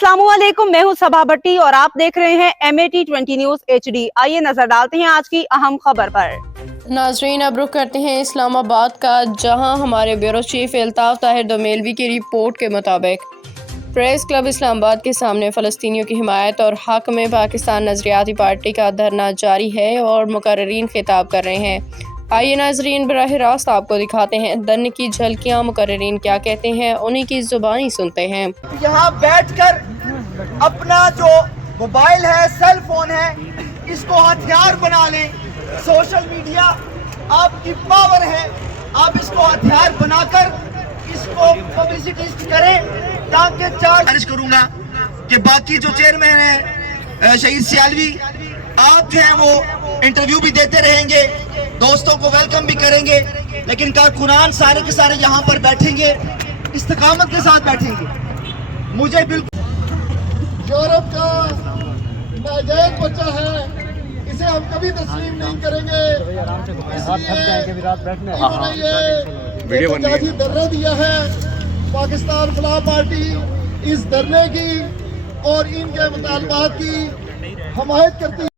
अस्सलाम वालेकुम, मैं हूं सबा भट्टी और आप देख रहे हैं MAT20 न्यूज HD। आइए नजर डालते हैं आज की अहम खबर पर। नाजरीन, अब रुख करते हैं इस्लामाबाद का, जहां हमारे ब्यूरो चीफ अल्ताफ ताहिर दोमेलवी की रिपोर्ट के मुताबिक प्रेस क्लब इस्लामाबाद के सामने फ़लस्तीनियों की हिमायत और हक में पाकिस्तान नज़रियाती पार्टी का धरना जारी है और मुकर्रीरीन खिताब कर रहे हैं। आइए नाजरीन, बराह रास्त आपको दिखाते हैं धरने की झलकियाँ। मुकर्रीरीन क्या कहते हैं, उन्हीं की ज़ुबानी सुनते हैं। यहाँ बैठकर अपना जो मोबाइल है, सेल फोन है, इसको हथियार बना लें। सोशल मीडिया आपकी पावर है, आप इसको हथियार बनाकर इसको पब्लिसिटी करें, ताकि चार्ज करूंगा कि बाकी जो चेयरमैन है शहीद सियालवी, आप जो है वो इंटरव्यू भी देते रहेंगे, दोस्तों को वेलकम भी करेंगे, लेकिन कारकुनान सारे के सारे यहाँ पर बैठेंगे, इस्तिकामत के साथ बैठेंगे। मुझे बिल्कुल यूरोप का नाजायज बच्चा है, इसे हम कभी तस्लीम नहीं करेंगे। इसलिए इन्होंने ये एहतजाजी धरना दिया है। पाकिस्तान फलाह पार्टी इस धरने की और इनके मुतालबात की हमायत करती है।